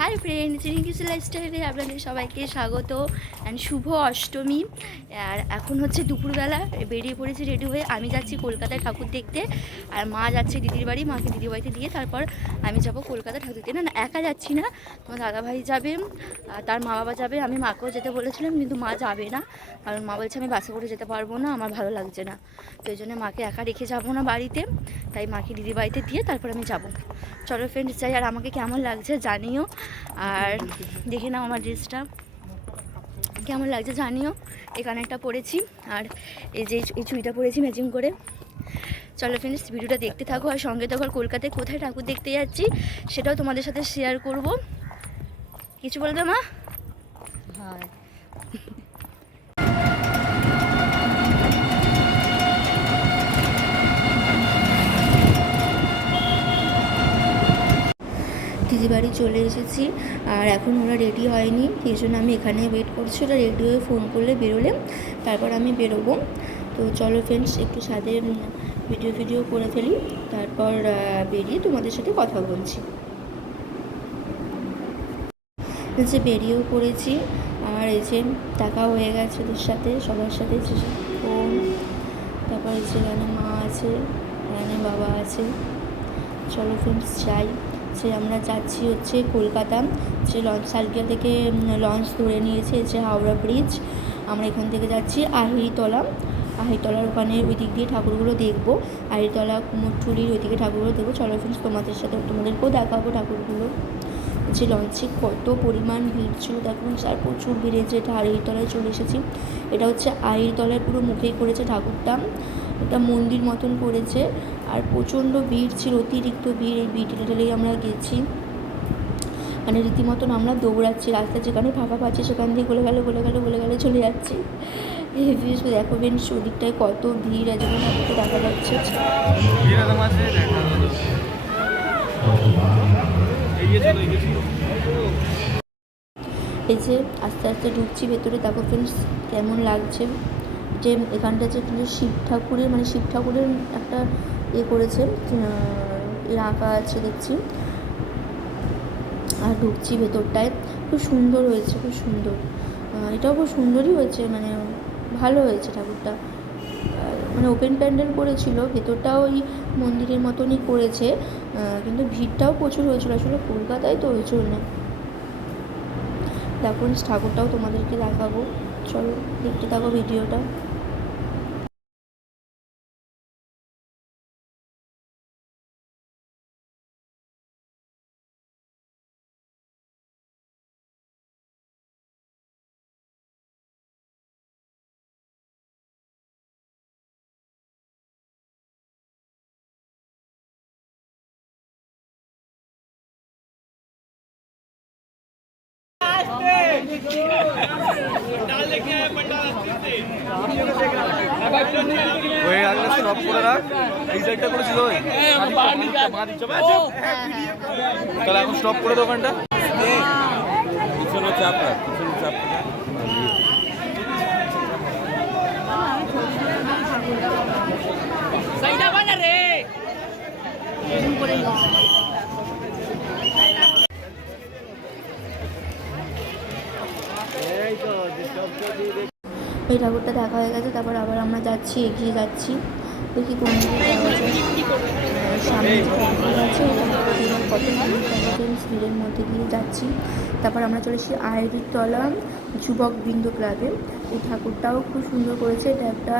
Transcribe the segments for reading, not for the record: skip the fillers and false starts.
Hi friends, Rinky's লাইফস্টাইলে আপনাদের সবাইকে স্বাগত অ্যান্ড শুভ অষ্টমী। আর এখন হচ্ছে দুপুরবেলা, বেরিয়ে পড়েছি রেডি হয়ে। আমি যাচ্ছি কলকাতায় ঠাকুর দেখতে, আর মা যাচ্ছে দিদির বাড়ি, মাকে দিদির বাড়িতে দিয়ে তারপর আমি যাব কলকাতা ঠাকুর দেখতে। না না, একা যাচ্ছি না, তোমার দাদাভাই যাবে, তার মা বাবা যাবে। আমি মাকেও যেতে বলেছিলাম কিন্তু মা যাবে না, কারণ মা বলছে আমি বাসে করে যেতে পারবো না, আমার ভালো লাগছে না। তো এই জন্য মাকে একা রেখে যাবো না বাড়িতে, তাই মাকে দিদির বাড়িতে দিয়ে তারপর আমি যাব। চলো ফ্রেন্ডস যাই। আর আমাকে কেমন লাগছে জানিও, আর দেখে নাও আমার ড্রেসটা কেমন লাগছে জানিও। এখানে একটা পরেছি, আর এই যে এই চুড়িটা পরেছি ম্যাচিং করে। চলো ফ্রেন্ডস, ভিডিওটা দেখতে থাকো, আর সঙ্গে তো কলকাতায় কোথায় ঠাকুর দেখতে যাচ্ছি সেটাও তোমাদের সাথে শেয়ার করব। কিছু বলবে মা? হ্যাঁ, দিদি বাড়ি চলে এসেছি, আর এখন ওরা রেডি হয়নি, এই জন্য আমি এখানে ওয়েট করছি। ওরা রেডি হয়ে ফোন করলে বেরোলে তারপর আমি বেরোবো। তো চলো ফ্রেন্ডস, একটু সাথে ভিডিও করে ফেলি, তারপর বেরিয়ে তোমাদের সাথে কথা বলছি। যে বেরিয়েও পড়েছি, আর এই যে দেখা হয়ে গেছে ওদের সাথে, সবার সাথে। ফোন, তারপর এই যে এখানে মা আছে, এখানে বাবা আছে। চলো ফ্রেন্ডস যাই। যে আমরা যাচ্ছি হচ্ছে কলকাতা, যে লঞ্চ সার্কিল থেকে লঞ্চ ধরে নিয়েছে, যে হাওড়া ব্রিজ। আমরা এখান থেকে যাচ্ছি আহিরতলার ওখানে, ওই দিক দিয়ে ঠাকুরগুলো দেখবো। আহিরতলা, কুমোরটুলির ওই দিকে ঠাকুরগুলো দেখবো। চলো ফ্রেন্ডস, তোমাদেরকেও দেখাবো ঠাকুরগুলো। যে লঞ্চে কত পরিমাণ ভিড় ছিল দেখুন, আর প্রচুর ভিড়ে যে এটা আহিরতলায় চলে এসেছি। এটা হচ্ছে আহিরতলার পুরো মুখেই করেছে ঠাকুরটা, এটা মন্দির মতন করেছে। আর প্রচণ্ড ভিড় ছিল, অতিরিক্ত ভিড়। এই ভিড় ঠেলেই আমরা গেছি, মানে রীতিমতন আমরা দৌড়াচ্ছি, রাস্তা যেখানে ফাঁকা পাচ্ছি সেখান দিয়ে গলে গেলে চলে যাচ্ছি। দেখো বেশ ওদিকটায় কত ভিড় আছে, ঠাকুরকে দেখা যাচ্ছে। এই যে আস্তে আস্তে ঢুকছি ভেতরে, দেখো ফ্রেন্ডস কেমন লাগছে। যে এখানটা যে শিব ঠাকুরের একটা করেছে, আঁকা আছে দেখছি। আর ঢুকছি ভেতরটায়, খুব সুন্দর হয়েছে, খুব সুন্দর। এটাও খুব সুন্দরই হয়েছে, মানে ভালো হয়েছে ঠাকুরটা। মানে ওপেন প্যান্ডেল করেছিল, ভেতরটাও ওই মন্দিরের মতনই করেছে, কিন্তু ভিড়টাও প্রচুর হয়েছিল। আসলে কলকাতায় তো ওই জন্য। দেখুন ঠাকুরটাও তোমাদেরকে দেখাবো, চলো দেখতে থাকো ভিডিওটা। স্টপ করে রাখ, এই সাইডটা করেছিল তাহলে এখন স্টপ করে দোকানটা পিছনে চাপ রাখ, পিছনে চাপ এই ঠাকুরটা দেখা হয়ে গেছে, তারপর আবার আমরা যাচ্ছি, এগিয়ে যাচ্ছি, দেখি কোন দিকে যাওয়া যায়। সামনে যে ঠাকুর আছে, কত ভিড়ের মধ্যে দিয়ে যাচ্ছি। তারপর আমরা চলে এসেছি আহিরতলা যুবক বৃন্দ ক্লাবে। এই ঠাকুরটাও খুব সুন্দর করেছে, এটা একটা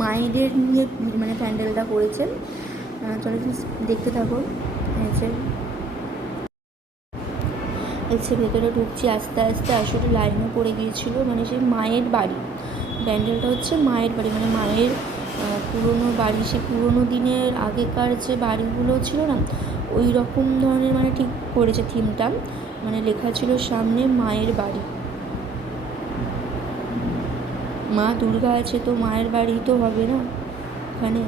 মায়েদের নিয়ে মানে প্যান্ডেলটা করেছে। চলে দেখতে থাকো। এসে ভেতরে ঢুকছি আস্তে আস্তে, আসলে লাইনে পড়ে গিয়েছিলো, মানে সেই মায়ের বাড়ি, প্যান্ডেলটা হচ্ছে মায়ের বাড়ি, মানে মায়ের পুরনো বাড়ি, সে পুরনো দিনের আগেকার যে বাড়িগুলো ছিল না, ওই রকম ধরনের মানে ঠিক করেছে থিমটা। মানে লেখা ছিল সামনে মায়ের বাড়ি, মা দুর্গা আছে তো মায়ের বাড়ি তো হবে না ওখানে।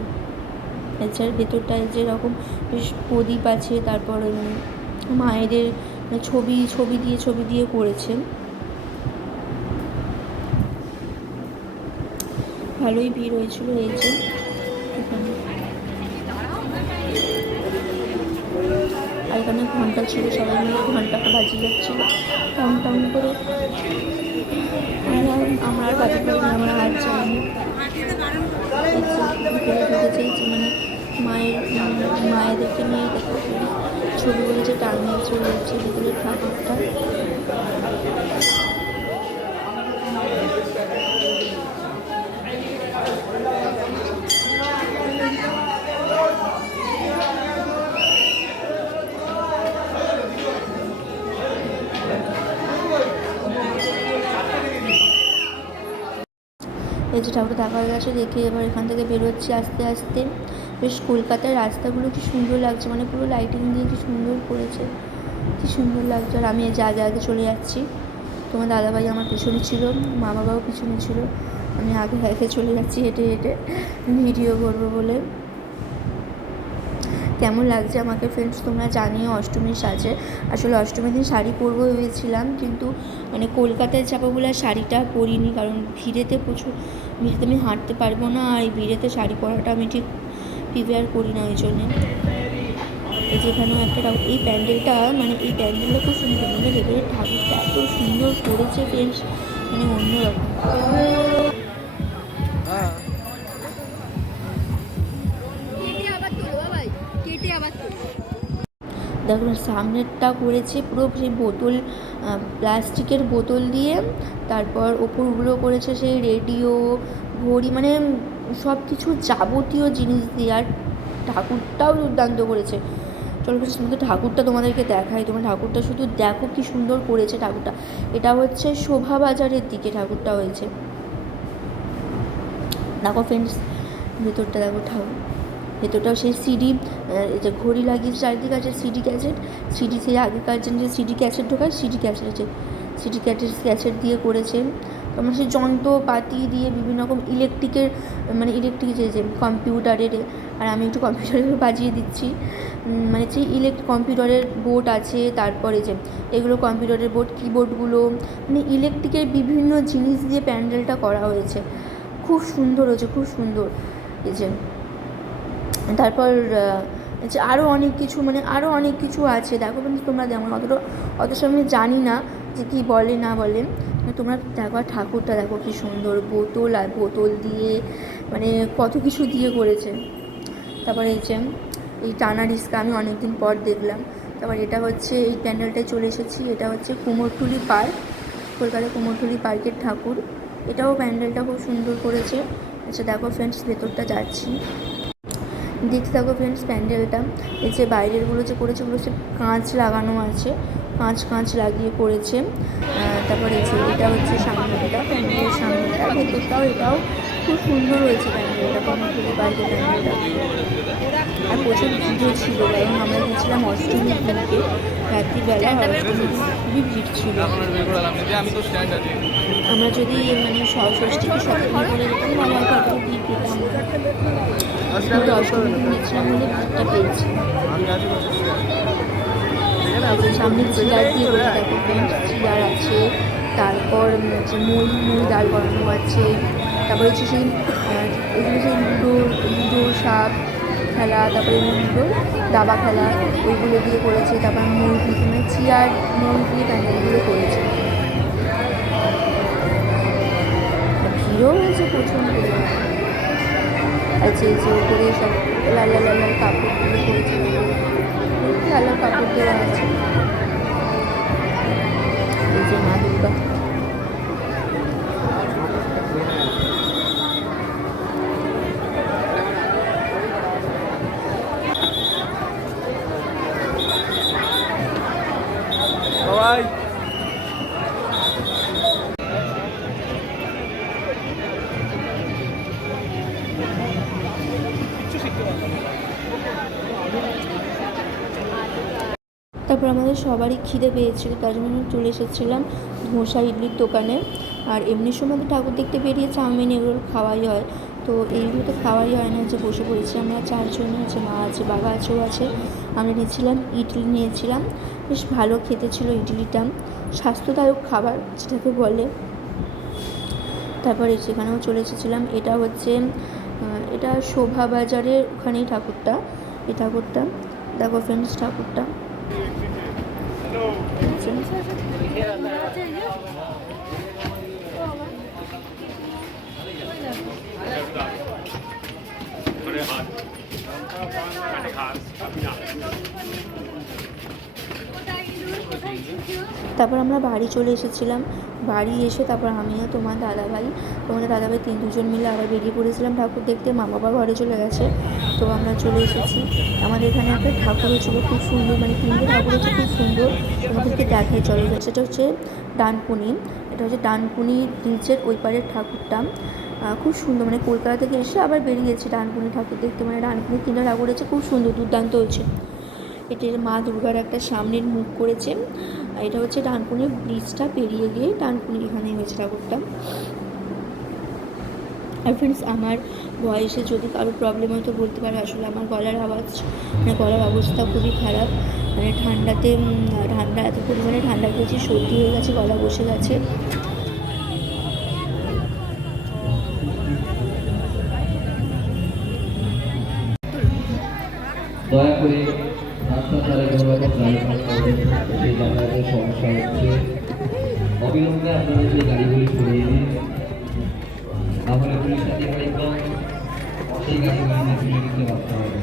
এছাড়া ভেতরটায় যেরকম বেশ প্রদীপ আছে, তারপর মায়েদের ছবি দিয়ে করেছে, ভালোই ভিড় হয়েছিল। এই যে এখানে আর এখানে ঘন্টা ছিল, সবাই মিলে ঘন্টাটা বাজিয়ে যাচ্ছিলো টাউন টাউন করে। আমরা আর বাজি করি না, আমরা হাত চাইনি। ভিতরে ঢুকেছে মানে মায়েদেরকে নিয়ে দেখো ছবিগুলো যে টানিয়ে চলে যাচ্ছে ভিতরে ঠাকুরটা। এই যে ঠাকুর দেখা হয়ে গেছে, দেখে এবার এখান থেকে বেরোচ্ছি আস্তে আস্তে। বেশ কলকাতার রাস্তাগুলো কি সুন্দর লাগছে, মানে পুরো লাইটিং দিয়ে কি সুন্দর করেছে, কি সুন্দর লাগছে। আর আমি এই যে আগে আগে চলে যাচ্ছি, তোমার দাদাভাই আমার পিছনে ছিল, মা বাবাও পিছনে ছিল, আমি আগে আগে চলে যাচ্ছি হেঁটে হেঁটে ভিডিও করবো বলে। কেমন লাগছে আমাকে ফ্রেন্ডস তোমরা জানিও অষ্টমীর সাজে। আসলে অষ্টমীর দিন শাড়ি পরবো ভেবেছিলাম, কিন্তু মানে কলকাতায় যাবো বলে শাড়িটা পরিনি, কারণ ভিড়েতে আমি হাঁটতে পারবো না, আর এই ভিড়েতে শাড়ি পরাটা আমি ঠিক প্রিপেয়ার করি না, ওই জন্যে। এই যেখানেও একটা এই প্যান্ডেলটা এই প্যান্ডেলটা খুব সুন্দর, মানে ভেতরে ঠাকুরটা এত সুন্দর করেছে ফ্রেন্ডস, মানে অন্যরকম। দেখুন সামনেরটা করেছে পুরো সেই বোতল, প্লাস্টিকের বোতল দিয়ে, তারপর ওপরগুলো করেছে সেই রেডিও, ঘড়ি, মানে সব কিছু যাবতীয় জিনিস দিয়ে। আর ঠাকুরটাও দুর্দান্ত করেছে। চলো শুধু ঠাকুরটা তোমাদেরকে দেখাই, তোমার ঠাকুরটা শুধু দেখো কি সুন্দর করেছে ঠাকুরটা। এটা হচ্ছে শোভাবাজারের দিকে ঠাকুরটা হয়েছে। দেখো ফ্রেন্ডস ভেতরটা দেখো ঠাকুর, ভেতরটাও সেই সিডি, যে ঘড়ি লাগিয়েছে চারিদিকে আছে, সিডি ক্যাসেট, সিডি সেই আগেকার যে সিডি ক্যাসেট ঢোকায়, সিডি ক্যাসেট দিয়ে করেছে। তোমার সেই যন্ত্রপাতি দিয়ে বিভিন্ন রকম ইলেকট্রিকের, ইলেকট্রিক যে কম্পিউটারের, আর আমি একটু কম্পিউটারের বাজিয়ে দিচ্ছি, মানে সেই কম্পিউটারের বোর্ড আছে, তারপরে যে এগুলো কম্পিউটারের বোর্ড, কিবোর্ডগুলো, মানে ইলেকট্রিকের বিভিন্ন জিনিস দিয়ে প্যান্ডেলটা করা হয়েছে। খুব সুন্দর হয়েছে, খুব সুন্দর। এই যে তারপর আরও অনেক কিছু আছে। দেখো তোমরা যেমন অত সময় জানি না যে কী বলে না বলে, তোমরা দেখো ঠাকুরটা দেখো কী সুন্দর, বোতল দিয়ে মানে কত কিছু দিয়ে করেছে। তারপরে এই টানা রিস্কা আমি অনেক দিন পর দেখলাম। তারপর এটা হচ্ছে এই প্যান্ডেলটায় চলে এসেছি, এটা হচ্ছে কুমোরটুলি পার্ক, কলকাতার কুমোরটুলি পার্কের ঠাকুর। এটাও প্যান্ডেলটা খুব সুন্দর করেছে। আচ্ছা দেখো ফ্রেন্ডস ভেতরটা যাচ্ছি, দেখতে থাকো ফ্রেন্ডস প্যান্ডেলটা। এই যে বাইরেরগুলো যে করেছে ওগুলো সে কাঁচ লাগানো আছে, কাঁচ লাগিয়ে করেছে। তারপরে এটা হচ্ছে সামনেটা, প্যান্ডেলের সামনেটা, ভেতরটাও এটাও খুব সুন্দর হয়েছে প্যান্ডেলটা, কুমোরটুলি পার্কের প্যান্ডেলটা। আর প্রচুর ভিড়ও ছিল, কারণ আমরা গেছিলাম অষ্টমীর দিনকে রাত্রিবেলা, খুবই ভিড় ছিল। আমরা যদি ষষ্ঠীকে সপ্তমী করে যেতাম তাহলে হয়তো অত ভিড় পেতাম না, কিন্তু অষ্টমীর দিন গেছিলাম বলে ভিড়টা পেয়েছি। সামনে চিয়ার দিয়ে বসে দেখো ফ্রেন্ডস, চিয়ার আছে, তারপর মই দাঁড় করানো আছে, তারপরে হচ্ছে এগুলো সেই লুডো সাপ খেলা, তারপরে লুডো দাবা খেলা, ওইগুলো দিয়ে করেছে। তারপর মই চিয়ার দিয়ে প্যান্ডেলগুলো করেছে। ভিড়ও হয়েছে প্রচণ্ড, আর যে উপরে সব লাল কাপড় দিয়ে করেছে, লাল কাপড় দেওয়া আছে। এই যে মা দুর্গা, তারপর আমাদের সবারই খিদে পেয়েছিল, তার জন্য চলে এসেছিলাম ধোসা ইডলির দোকানে। আর এমনি সময় ঠাকুর দেখতে বেরিয়ে চাউমিন এগুলো খাওয়াই হয়, তো এইগুলো তো খাওয়াই হয় না। যে বসে পড়েছি আমরা চারজন, আছে মা আছে, বাবা আছেও আছে। আমরা ইডলি নিয়েছিলাম, বেশ ভালো খেতে ছিল ইডলিটা, স্বাস্থ্যদায়ক খাবার যেটাকে বলে। তারপরে সেখানেও চলে এসেছিলাম। এটা শোভাবাজারের ওখানেই ঠাকুরটা, এই ঠাকুরটা দেখো ফ্রেন্ডস ঠাকুরটা। তারপর আমরা বাড়ি চলে এসেছিলাম। বাড়ি এসে তারপর আমিও তোমাদের দাদাভাই দুজন মিলে আবার বেরিয়ে পড়েছিলাম ঠাকুর দেখতে। মা বাবা ঘরে চলে গেছে, তো আমরা চলে এসেছি। আমাদের এখানে একটা ঠাকুর হচ্ছিল খুব সুন্দর, মানে 3টে ঠাকুর হচ্ছে খুব সুন্দর, তোমাদেরকে দেখাই চলে যাচ্ছে। সেটা হচ্ছে ডানকুনি, এটা হচ্ছে ডানকুনি ব্রিজের ওই পারের ঠাকুরটা। খুব সুন্দর, মানে কলকাতা থেকে এসে আবার বেরিয়েছে ডানকুনি ঠাকুর দেখতে। মানে ডানকুনি 3টে ঠাকুর হচ্ছে খুব সুন্দর, দুর্দান্ত হয়েছে। এটির মা দুর্গার একটা সামনের মুখ করেছে। এটা হচ্ছে ডানকুনি ব্রিজটা পেরিয়ে গিয়ে ডানকুনি এখানে হয়েছে ঠাকুরটা। আর ফ্রেন্ডস, আমার ভয়েসে যদি কারো প্রবলেম হয় তো বলতে পারে। আসলে আমার গলার অবস্থা খুবই খারাপ, মানে ঠান্ডা এত পরিমাণে ঠান্ডা খেয়েছি, সর্দি হয়ে গেছে, গলা বসে গেছে। দয়া করে রাস্তার ধারে কোনো রকম গাড়ি পার্ক করবেন, সেই যাতায়াতের সমস্যা হচ্ছে। অবিলম্বে আপনারা সেই গাড়িগুলি সরিয়ে দিন, তাহলে পুলিশ আধিকারিকগণ সেই গাড়িগুলিকে তুলে দিতে বাধ্য হবে।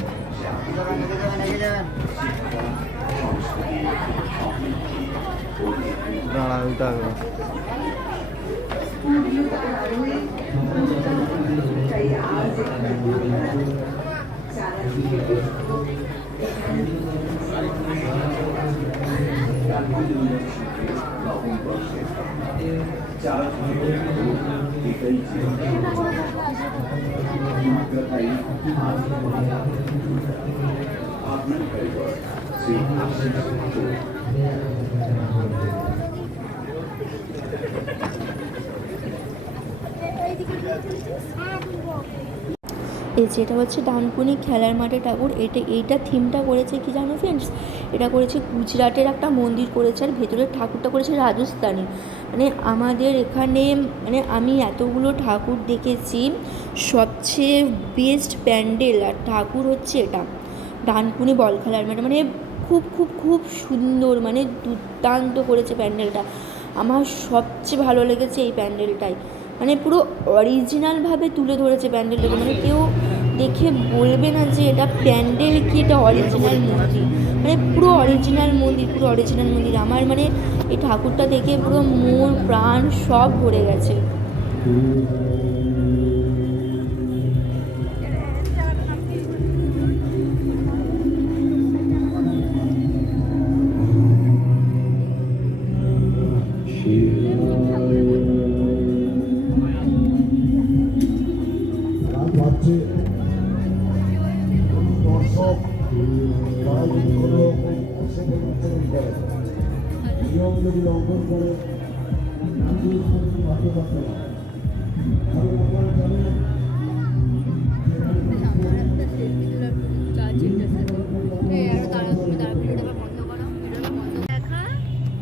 এই যে এটা হচ্ছে ডানকুনি খেলার মাঠে ঠাকুর। এইটা থিমটা করেছে কি জানো ফ্রেন্ডস, এটা করেছে গুজরাটের একটা মন্দির করেছে, আর ভেতরের ঠাকুরটা করেছে রাজস্থানী। মানে আমাদের এখানে, মানে আমি এতগুলো ঠাকুর দেখেছি, সবচেয়ে বেস্ট প্যান্ডেল আর ঠাকুর হচ্ছে এটা ডানকুনি বল খেলার মাঠে। মানে খুব খুব খুব সুন্দর, মানে দুর্দান্ত করেছে প্যান্ডেলটা। আমার সবচেয়ে ভালো লেগেছে এই প্যান্ডেলটাই, মানে পুরো অরিজিনালভাবে তুলে ধরেছে প্যান্ডেলটাকে। মানে কেউ দেখে বলবে না যে এটা প্যান্ডেল কি, এটা অরিজিনাল মন্দির। মানে পুরো অরিজিনাল মন্দির। আমার মানে এই ঠাকুরটা দেখে পুরো মন প্রাণ সব ভরে গেছে। দর্শক তারা যদি কোনো রকম অংশগ্রহণ করে, নিয়ম যদি লঙ্ঘন করে, ভাগ্য থাকতে না। কারণ আপনারা জানেন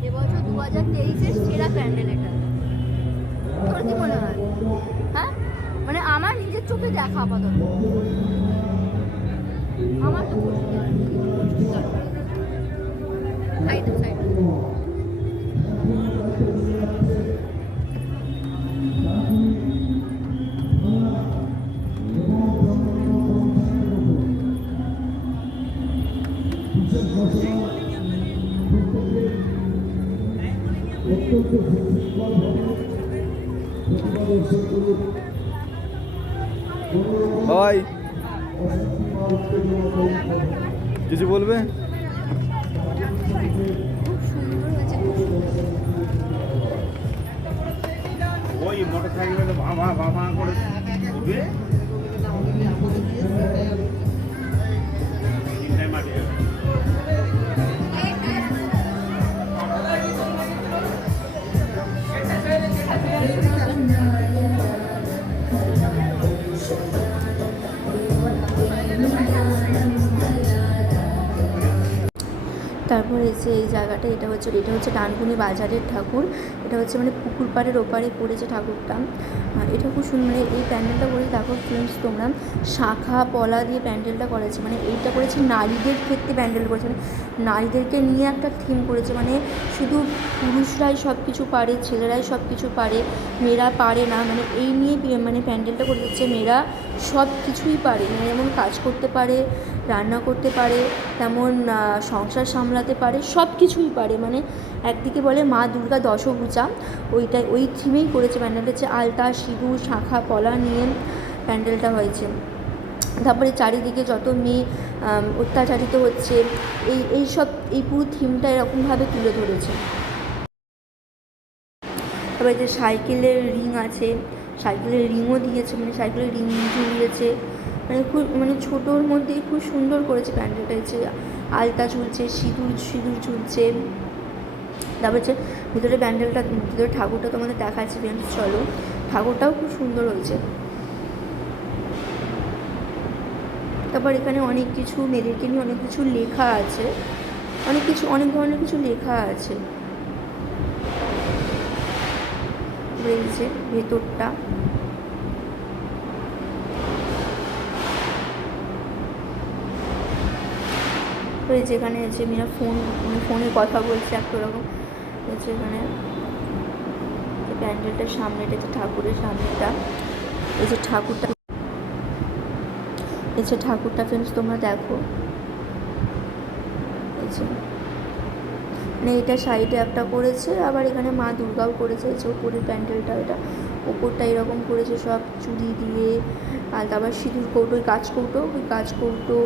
এবছর 2023-এর সেরা প্যান্ডেল এটা। তোর কি মনে হয়? হ্যাঁ, মানে আমার নিজের চোখে দেখা আপাতত আমার তো ভাই কিছু বলবে? ওই মোটর সাইকেলে ভাঙা করে ঘুরবে মাঠে। তারপরে যে এই জায়গাটা, এটা হচ্ছে ডানকুনি বাজারের ঠাকুর। এটা হচ্ছে মানে পুকুর পাড়ের ওপারে পড়েছে ঠাকুরটা। এটা খুব সুন্দর, মানে এই প্যান্ডেলটা করেছে দেখো ফ্রেন্ডস তোমরা, শাখা পলা দিয়ে প্যান্ডেলটা করেছে। মানে এইটা করেছে নারীদের ক্ষেত্রে প্যান্ডেল করেছে, মানে নারীদেরকে নিয়ে একটা থিম করেছে। মানে শুধু পুরুষরাই সব কিছু পারে, ছেলেরাই সব কিছু পারে, মেয়েরা পারে না, মানে এই নিয়ে মানে প্যান্ডেলটা করে দিচ্ছে। মেয়েরা সব কিছুই পারে, মানে যেমন কাজ করতে পারে, রান্না করতে পারে, তেমন সংসার সামলাতে পারে, সব কিছুই পারে। মানে একদিকে বলে মা দুর্গা দশভূজা, ওই থিমেই করেছে প্যান্ডেলটা, হচ্ছে আলতা সিঁদুর শাঁখা পলা নিয়ে প্যান্ডেলটা হয়েছে। তারপরে চারিদিকে যত মেয়ে অত্যাচারিত হচ্ছে, এই পুরো থিমটা এরকমভাবে তুলে ধরেছে। তারপরে যে সাইকেলের রিং আছে, সাইকেলের রিংও দিয়েছে, মানে সাইকেলের রিং ঝুলিয়েছে, মানে ছোটোর মধ্যেই খুব সুন্দর করেছে প্যান্ডেলটা। হচ্ছে আলতা ঝুলছে, সিঁদুর ঝুলছে। তারপর হচ্ছে ভিতরে প্যান্ডেলটা, ভিতরে ঠাকুরটা তোমাদের দেখাচ্ছি ফ্রেন্ডস, চলো। ঠাকুরটাও খুব সুন্দর হয়েছে। তারপর এখানে অনেক কিছু মেয়েদেরকে নিয়ে অনেক কিছু লেখা আছে, অনেক ধরনের কিছু লেখা আছে। রয়েছে ভেতরটা, রয়েছে এখানে হচ্ছে মেয়েরা ফোনে কথা বলছে একটা রকম হচ্ছে। এখানে প্যান্ডেলটার সামনেটা হচ্ছে ঠাকুরের সামনেটা, এই যে ঠাকুরটা ফ্রেন্ডস তোমরা দেখো, এই যে মানে এটা সাইডে একটা করেছে, আবার এখানে মা দুর্গাও করেছে। এই যে ওপরের প্যান্ডেলটা, এটা ওপরটা এরকম করেছে সব চুড়ি দিয়ে, আর তারপর সিঁদুর কৌটো, ওই কাঁচ কৌটো,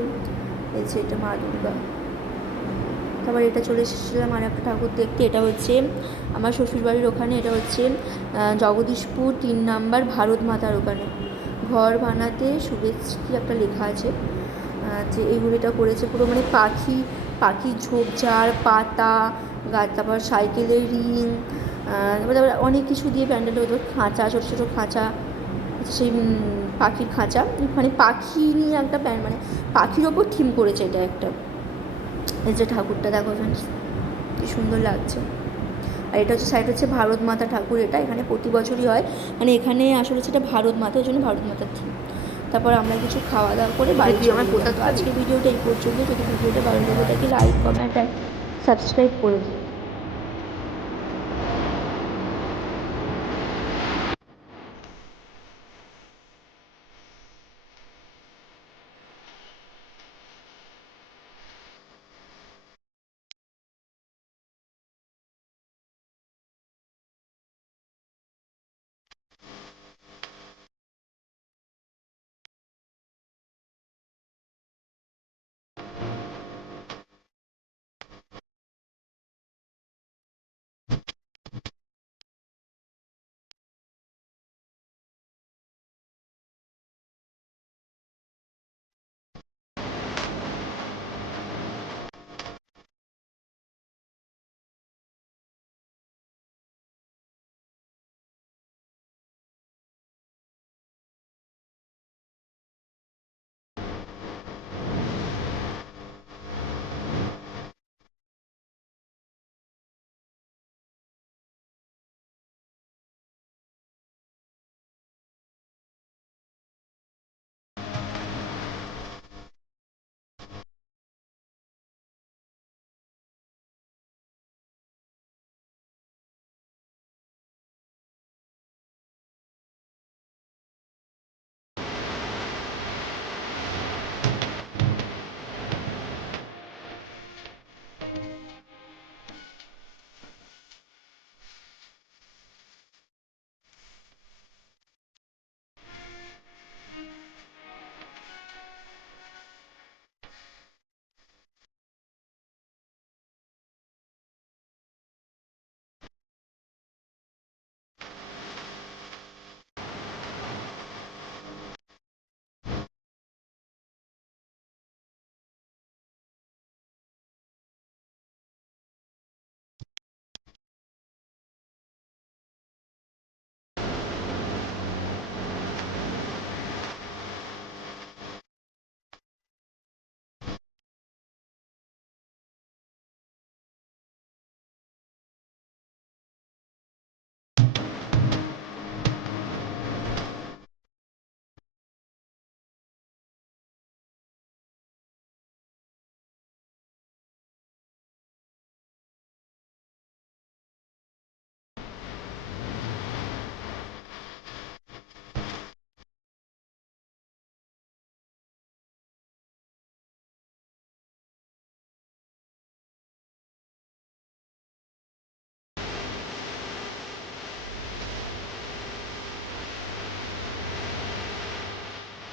এই যে এটা মা দুর্গা। তারপর এটা চলে এসেছিলাম আর একটা ঠাকুর দেখতে, এটা হচ্ছে আমার শ্বশুরবাড়ির ওখানে, এটা হচ্ছে জগদীশপুর 3 নম্বর ভারত মাতার ওখানে। ঘর বানাতে শুভেচ্ছা কি একটা লেখা আছে, যে এইগুলিটা করেছে পুরো, মানে পাখির ঝোপঝাড়, পাতা গাছ, তারপর সাইকেলের রিং, তারপর অনেক কিছু দিয়ে প্যান্ডেলটা হতো। খাঁচা, ছোটো ছোটো খাঁচা, সেই পাখির খাঁচা, মানে পাখি নিয়ে একটা মানে পাখির ওপর থিম করেছে এটা একটা। এই যে ঠাকুরটা দেখো ফ্রেন্ডস, কি সুন্দর লাগছে। আর এটা হচ্ছে সাইড হচ্ছে ভারত মাতা ঠাকুর, এটা এখানে প্রতি বছরই হয়, মানে এখানে আসলে সেটা ভারত মাতা, ওই জন্য ভারত মাতার থিম। তারপর আমরা কিছু খাওয়া দাওয়া করে বাড়ি আমার কোথাও। আজকে ভিডিওটা এই পর্যন্ত। যদি ভিডিওটা ভালো লেগে থাকে লাইক কমেন্ট অ্যান্ড সাবস্ক্রাইব করে দিই।